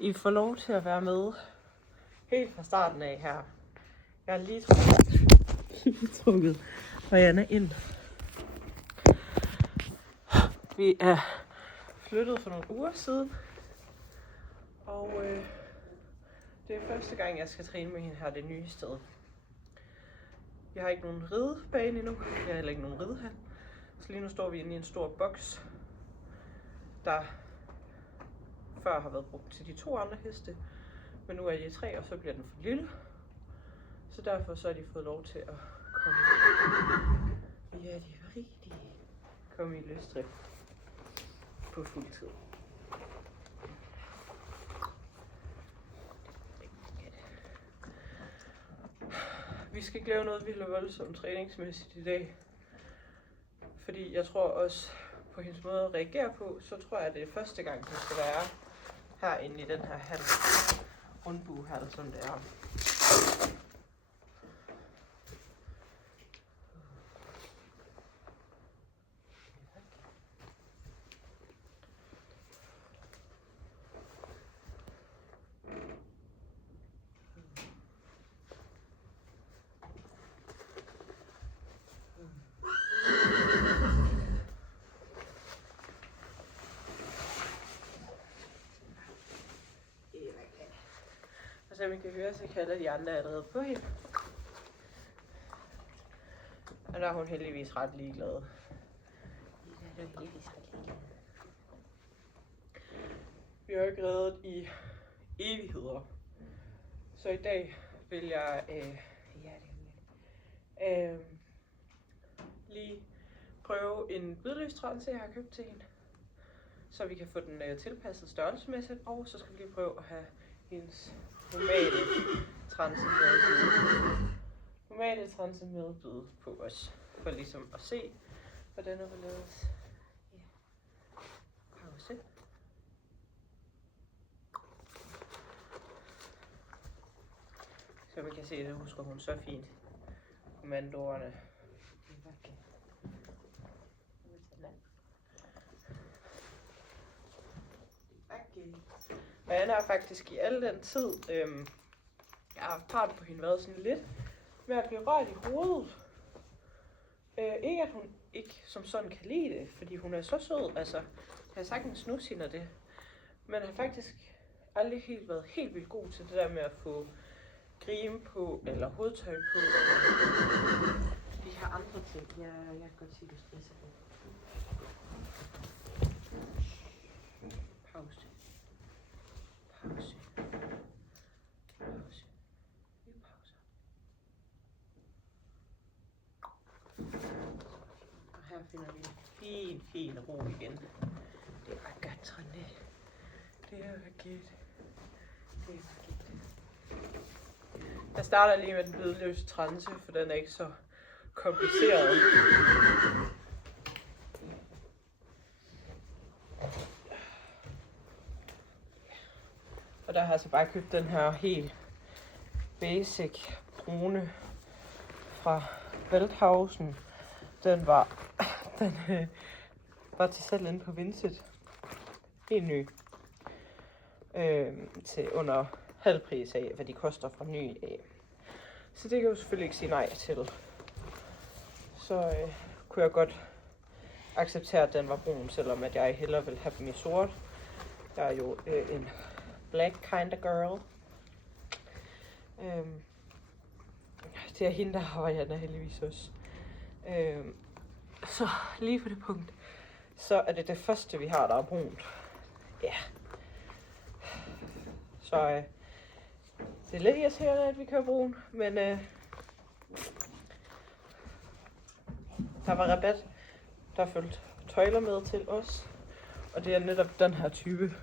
I får lov til at være med helt fra starten af her. Jeg har lige trukket Marianne ind. Vi er flyttet for nogle uger siden, og det er første gang, jeg skal træne med hende her det nye sted. Jeg har ikke nogen ridebane endnu, jeg har heller ikke nogen ridehal. Så lige nu står vi inde i en stor boks, der før har været brugt til de 2 andre heste, men nu er de 3, og så bliver den for lille. Så derfor så har de fået lov til at komme. Ja, de var rigtige. Komme i løsdrift på fuld tid. Vi skal ikke lave noget vildt og voldsomt træningsmæssigt i dag. Fordi jeg tror også på hendes måde at reagere på, så tror jeg, at det er første gang, hun skal være herinde i den her hal. Rundbue her, som det er. Som I kan høre, så kalder de andre allerede på hende. Og der er hun heldigvis ret ligeglad. Vi har ikke reddet i evigheder. Så i dag vil jeg lige prøve en blødløstrance, jeg har købt til hende. Så vi kan få den tilpasset størrelsesmæssigt, og så skal vi lige prøve at have hendes normale transe med blød på os, for ligesom at se, hvordan det vil laves. Ja. Pause. Så man kan se, det husker hun så fint. Kommandoerne. Og Anna har faktisk i al den tid, jeg har haft part på hende, været sådan lidt med at blive rørt i hovedet. Ikke at hun ikke som sådan kan lide det, fordi hun er så sød, altså jeg har sagtens nu hende det. Men har faktisk aldrig helt været helt vildt god til det der med at få grime på, eller hovedtøj på, eller de her andre ting. Jeg kan godt sige, at du stresser lidt. Pause. Pause. Pause. Vi pauser. Og her finder vi en fin ro igen. Det var godt, Trine. Det var godt. Det var godt. Jeg starter lige med den blødløse transe, for den er ikke så kompliceret. Og der har jeg så bare købt den her helt basic brune fra Velthausen. Den var til salg inde på Vinted. Helt ny. Til under halv pris af, hvad de koster fra ny af. Så det kan jeg jo selvfølgelig ikke sige nej til. Så kunne jeg godt acceptere, at den var brun, selvom at jeg hellere vil have dem i sort. Jeg er jo en black kind of girl. Det er hende, der har Marianne heldigvis også. Så lige på det punkt, så er det første, vi har, der er brunt. Ja. Yeah. Så det er lidt irriterende, at vi kører brun, men der var rabat, der fulgte tøjler med til os. Og det er netop den her type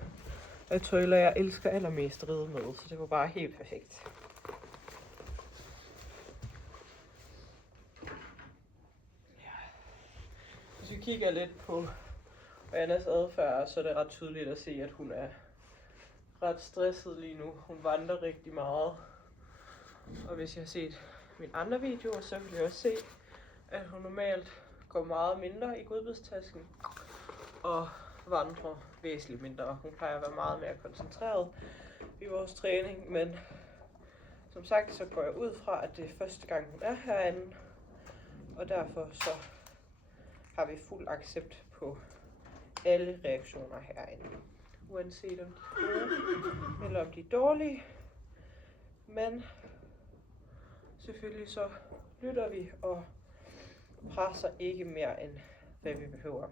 af tøjler, jeg elsker allermest at ride med, så det var bare helt perfekt. Ja. Hvis vi kigger lidt på Annas adfærd, så er det ret tydeligt at se, at hun er ret stresset lige nu. Hun vandrer rigtig meget. Og hvis jeg har set mine andre videoer, så vil jeg også se, at hun normalt går meget mindre i godbidstasken og vandrer væsentligt mindre. Hun plejer at være meget mere koncentreret i vores træning, men som sagt, så går jeg ud fra, at det er første gang, hun er herinde, og derfor så har vi fuld accept på alle reaktioner herinde. Uanset om de er gode, eller om de er dårlige. Men selvfølgelig så lytter vi og presser ikke mere end hvad vi behøver.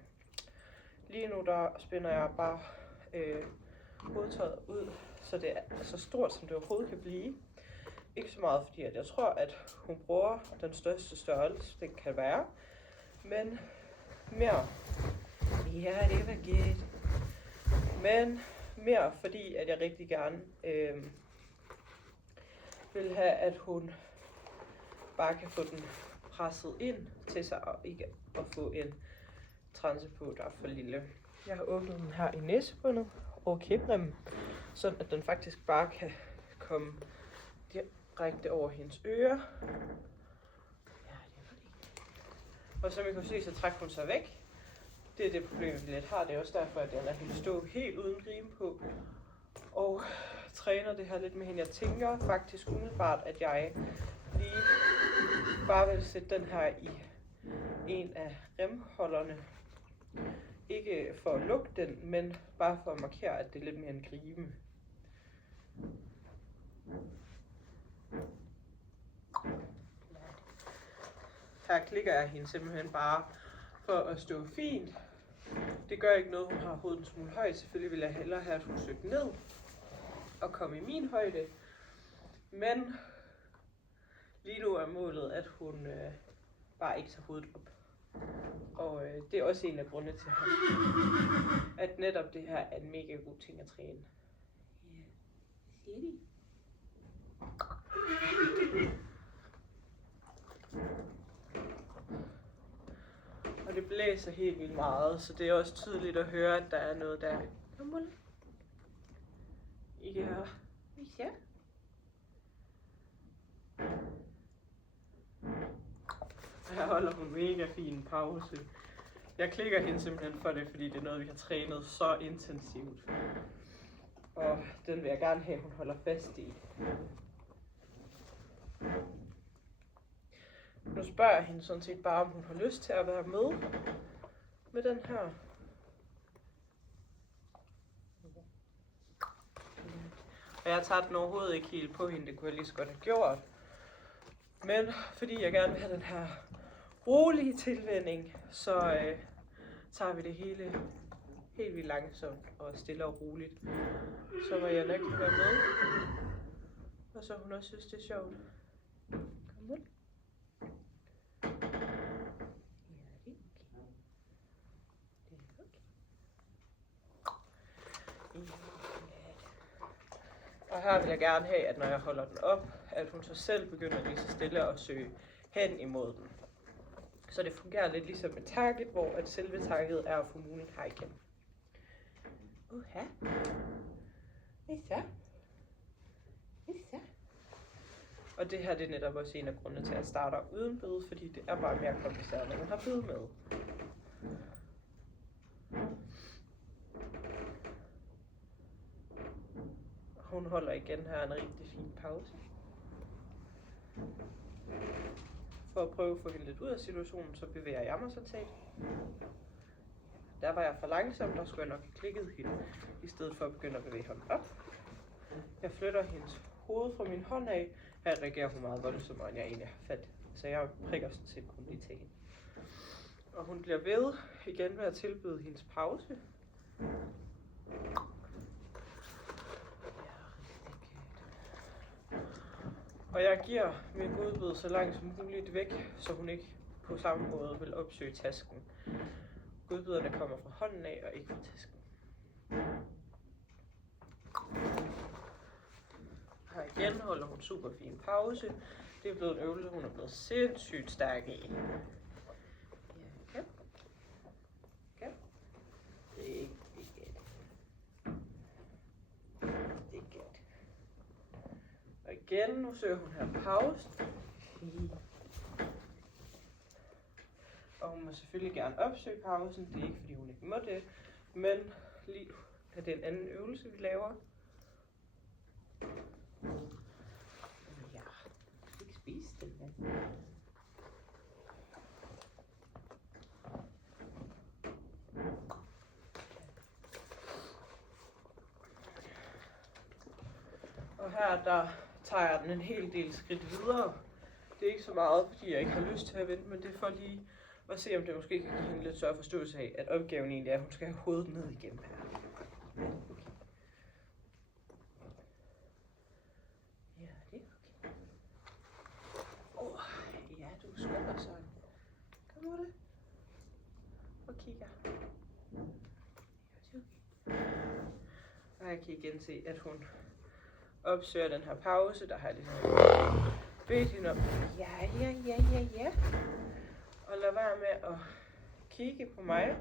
Lige nu der spænder jeg bare hovedtøjet ud, så det er så stort som det overhovedet kan blive. Ikke så meget fordi at jeg tror at hun bruger den største størrelse det kan være, men mere det var gæt. Men mere fordi at jeg rigtig gerne vil have at hun bare kan få den presset ind til sig og ikke at få en transe på der er for lille. Jeg har åbnet den her i næsebundet og kæbremmen, så at den faktisk bare kan komme direkte over hendes ører. Og som I kan se, så trækker hun sig væk. Det er det problem, vi lidt har. Det er også derfor, at jeg lader hende stå helt uden grime på. Og træner det her lidt med hende. Jeg tænker faktisk umiddelbart, at jeg lige bare vil sætte den her i en af remholderne. Ikke for at lukke den, men bare for at markere, at det er lidt mere en grime. Her klikker jeg hende simpelthen bare for at stå fint. Det gør ikke noget, hun har hovedet en smule højt. Selvfølgelig vil jeg hellere have, at hun søgte ned og komme i min højde. Men lige nu er målet, at hun bare ikke tager hovedet op. Og det er også en af grundene til, at netop det her er en mega god ting at træne. Og det blæser helt vildt meget, så det er også tydeligt at høre, at der er noget der. Ja. Her holder hun mega fin pause. Jeg klikker hende simpelthen for det, fordi det er noget, vi har trænet så intensivt. Og den vil jeg gerne have, hun holder fast i. Nu spørger jeg hende sådan set bare, om hun har lyst til at være med den her. Og jeg tager den overhovedet ikke helt på hende, det kunne jeg lige så godt have gjort. Men fordi jeg gerne vil have den her rolige tilvænning, så tager vi det hele helt vildt langsomt og stille og roligt. Så må jeg nok være med. Og så hun også synes, det er sjovt. Kom ud. Og her vil jeg gerne have, at når jeg holder den op, at hun så selv begynder lige så stille at søge hen imod den. Så det fungerer lidt ligesom et target, hvor at selve targetet er at få mulen her igennem. Og det her det er netop også en af grundene til, at jeg starter uden bid, fordi det er bare mere kompliceret, når man har bid med. Hun holder igen her en rigtig fin pause. For at prøve at få hende lidt ud af situationen, så bevæger jeg mig sådan set. Der var jeg for langsom, der skulle jeg nok have klikket hende, i stedet for at begynde at bevæge hånden op. Jeg flytter hendes hoved fra min hånd af. Her reagerer hun meget voldsommere, end jeg egentlig har fat. Så jeg prikker sådan set kun lige til hende. Og hun bliver ved igen ved at tilbyde hendes pause. Og jeg giver min godbid så langt som muligt væk, så hun ikke på samme måde vil opsøge tasken. Godbiderne kommer fra hånden af og ikke fra tasken. Her igen holder hun super fin pause. Det er blevet en øvelse, hun er blevet sindssygt stærk i. Ja. Ja. Det er godt. Det er godt. Og igen, nu søger hun her pause. Og hun må selvfølgelig gerne opsøge pausen. Det er ikke fordi hun ikke må det. Men lige er det en anden øvelse, vi laver. Og her der tager jeg den en hel del skridt videre. Det er ikke så meget, fordi jeg ikke har lyst til at vente, men det er for lige at se, om det måske kan give hende lidt større forståelse af, at opgaven egentlig er, at hun skal have hovedet ned igen her. Okay. Ja, det er okay. Ja, du skubber sådan. Kom nu det. Og kigger. Og jeg kan igen se, at hun opsøger den her pause. Der har jeg ligesom bedt hende om. Ja. Og lad være med at kigge på mig.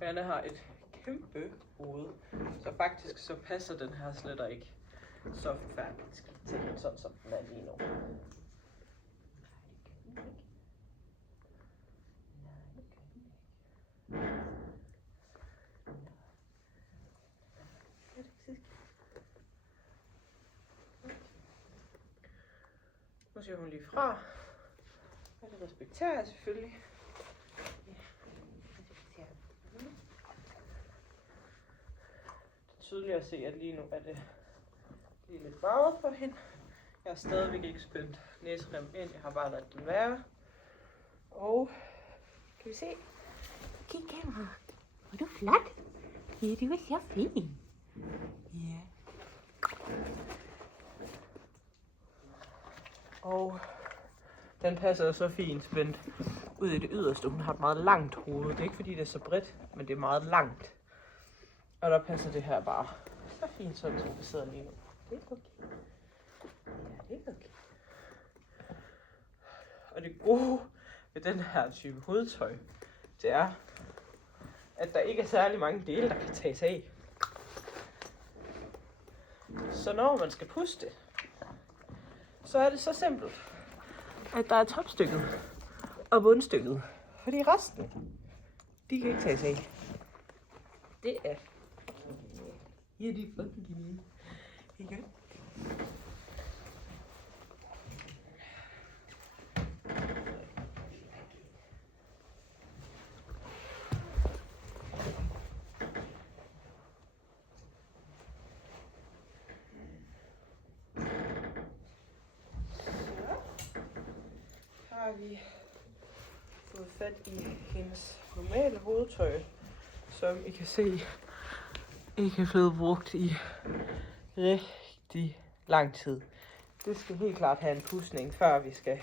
Anna har et kæmpe hoved, så faktisk så passer den her slet ikke så forfærdeligt skidt til hende, sådan som den er lige nu. Nu siger hun lige fra, og det respekterer jeg selvfølgelig. Tydeligt at se, at lige nu er det lige lidt meget for hende. Jeg har stadigvæk ikke spændt næserem ind. Jeg har bare ladet den være. Og kan vi se? Kig kamera. Var du flot? Ja, det var så fint. Ja. Og den passer så fint spændt ud i det yderste. Hun har et meget langt hoved. Det er ikke fordi det er så bredt, men det er meget langt. Og der passer det her bare så fint, sådan som det sidder lige nu. Det er okay. Ja, det er okay. Og det gode ved den her type hovedtøj, det er, at der ikke er særlig mange dele, der kan tages af. Så når man skal puste, så er det så simpelt, at der er topstykket og bundstykket. Fordi resten, de kan ikke tages af. Det er... Ja, det er flot, de med. Ikke? Har vi fået fat i hendes normale hovedtøj, som I kan se ikke er blevet brugt i rigtig lang tid. Det skal helt klart have en pudsning, før vi skal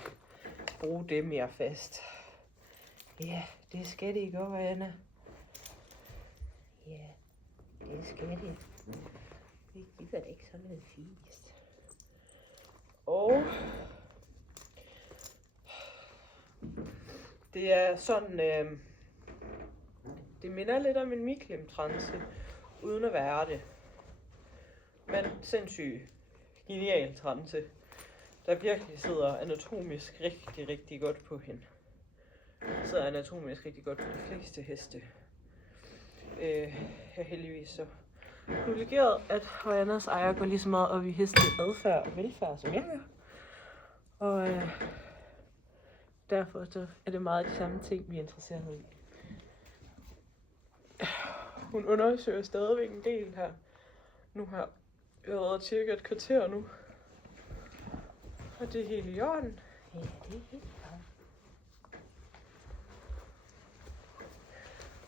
bruge det mere fast. Ja, det skal det ikke over, Anna. Ja, det skal det. Det giver da ikke sådan noget fisk. Og det er sådan, det minder lidt om en miklimtranse, uden at være det. Men sindssygt genial transe, der virkelig sidder anatomisk rigtig godt på hende. Sidder anatomisk rigtig godt på de fleste heste. Jeg er heldigvis så privilegeret, at Horianas ejer går lige så meget op i hesteadfærd og velfærd, som jeg gør. Og derfor så er det meget de samme ting, vi er interesseret i. Hun undersøger stadigvæk en del her. Nu har jeg været cirka et kvarter nu. Og det er helt i orden. Ja, det er helt klart.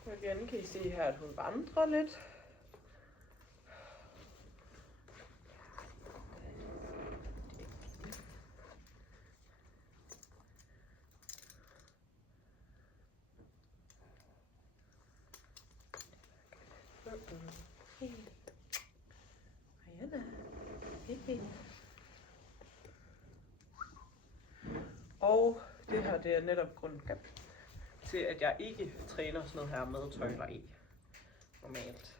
Og igen kan I se her, at hun vandrer lidt. Og det her, det er netop grunden til, at jeg ikke træner sådan noget her med tøjler i. Normalt.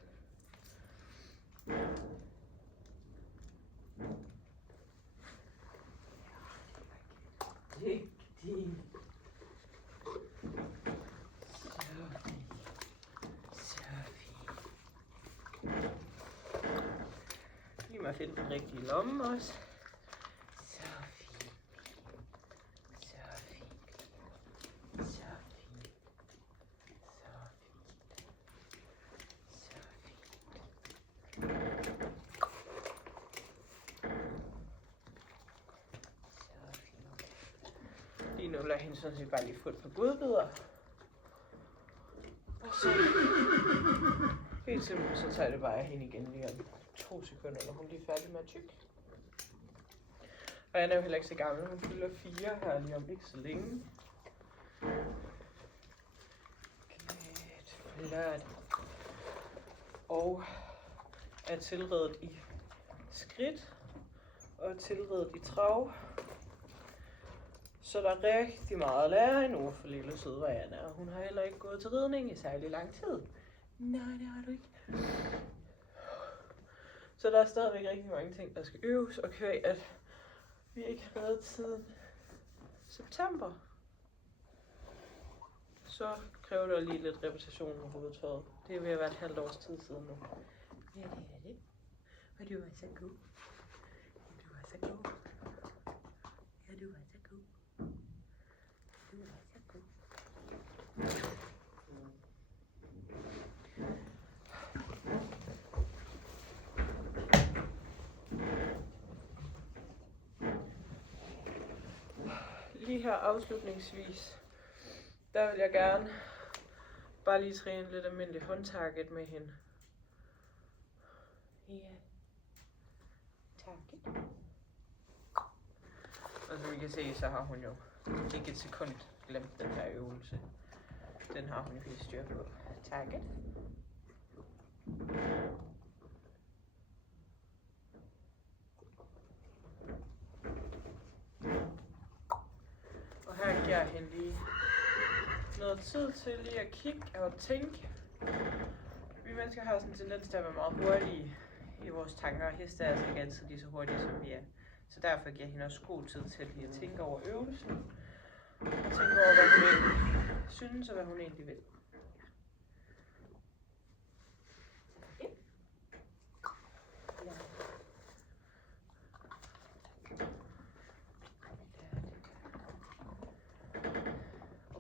med at finde den rigtige lomme også. Så fint. Så fint. Så fint. Så fint. Så fint. Lige nu lader hende sådan set bare lige få et par godbidder. Og så helt simpelt, så tager det bare hende igen lige om 2 sekunder, når hun lige er færdig med at tykke. Og jeg er jo heller ikke så gammel. Hun fylder 4 her lige om ikke så længe. Flot. Og er tilredet i skridt og tilredet i trav. Så der er rigtig meget at lære endnu for lille søde Marianne. Og hun har heller ikke gået til ridning i særlig lang tid. Nej, det har du ikke. Så der er stadigvæk rigtig mange ting, der skal øves. Og kvæg, at vi ikke har været siden september, så kræver det lige lidt repetition med hovedtøjet. Det er ved at være et halvt års tid siden nu. Ja, det er det. Og du var så god. Du var så god. Ja, du var så god. Du var så god. Lige her afslutningsvis, der vil jeg gerne bare lige træne lidt almindelig håndtarget med hende. Ja. Target. Og som I kan se, så har hun jo ikke et sekund glemt den her øvelse. Den har hun helt styr på. Target. Og her giver jeg hende lige noget tid til lige at kigge og tænke. Vi mennesker har sådan en tendens til at være meget hurtige i vores tanker, og heste er altså ikke altid lige så hurtige, som vi er. Så derfor giver jeg hende også god tid til lige at tænke over øvelsen. Og tænke over, hvad hun egentlig synes, og hvad hun egentlig vil.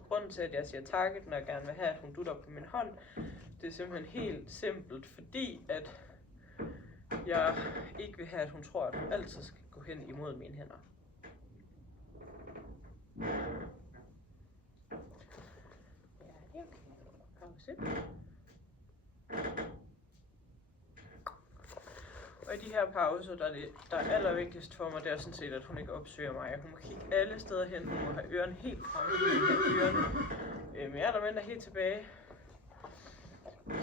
Grunden til, at jeg siger target, når jeg gerne vil have, at hun dutter på min hånd, det er simpelthen helt simpelt, fordi at jeg ikke vil have, at hun tror, at hun altid skal gå hen imod mine hænder. Ja, det er okay. Pause. Og i de her pauser, der er allervigtigst for mig, det er sådan set, at hun ikke opsøger mig. Hun må kigge alle steder hen, hun må have ørerne helt fremme, hun må have ørerne mere eller mindre helt tilbage,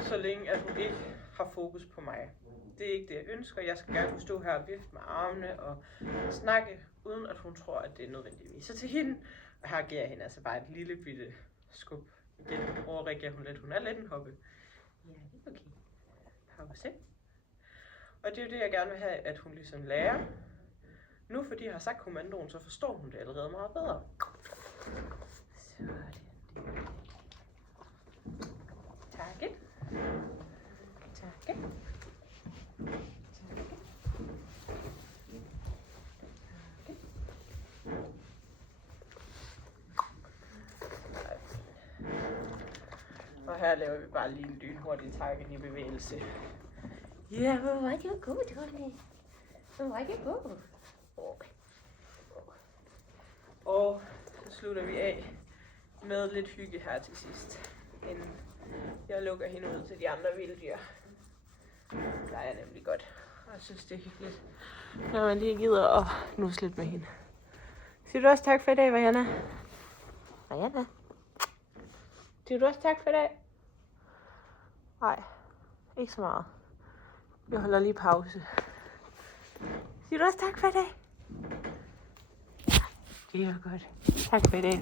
så længe at hun ikke har fokus på mig. Det er ikke det, jeg ønsker. Jeg skal gerne kunne stå her og vifte med armene og snakke, uden at hun tror, at det er nødvendigvis. Så til hende, og her giver jeg hende altså bare et lille bitte skub. Igen overreagerer hun lidt. Hun er lidt en hoppe. Ja, det er okay. Pause. Og det er jo det, jeg gerne vil have, at hun ligesom lærer. Nu, fordi jeg har sagt kommandoen, så forstår hun det allerede meget bedre. Sådan. Target. Target. Og her laver vi bare lige en lynhurtig target i bevægelse. Ja, hvor var det god, Tony. Hvor var det god. Og så slutter vi af med lidt hygge her til sidst, inden jeg lukker hende ud til de andre vilddyr. Det plejer jeg nemlig godt, og jeg synes det er hyggeligt, når man lige gider at nuse lidt med hende. Siger du også tak for i dag, Marianne? Marianne. Siger du også tak for i dag? Nej, ikke så meget. Jeg holder lige pause. Siger du også tak for i dag? Ja, det er godt. Tak for i dag.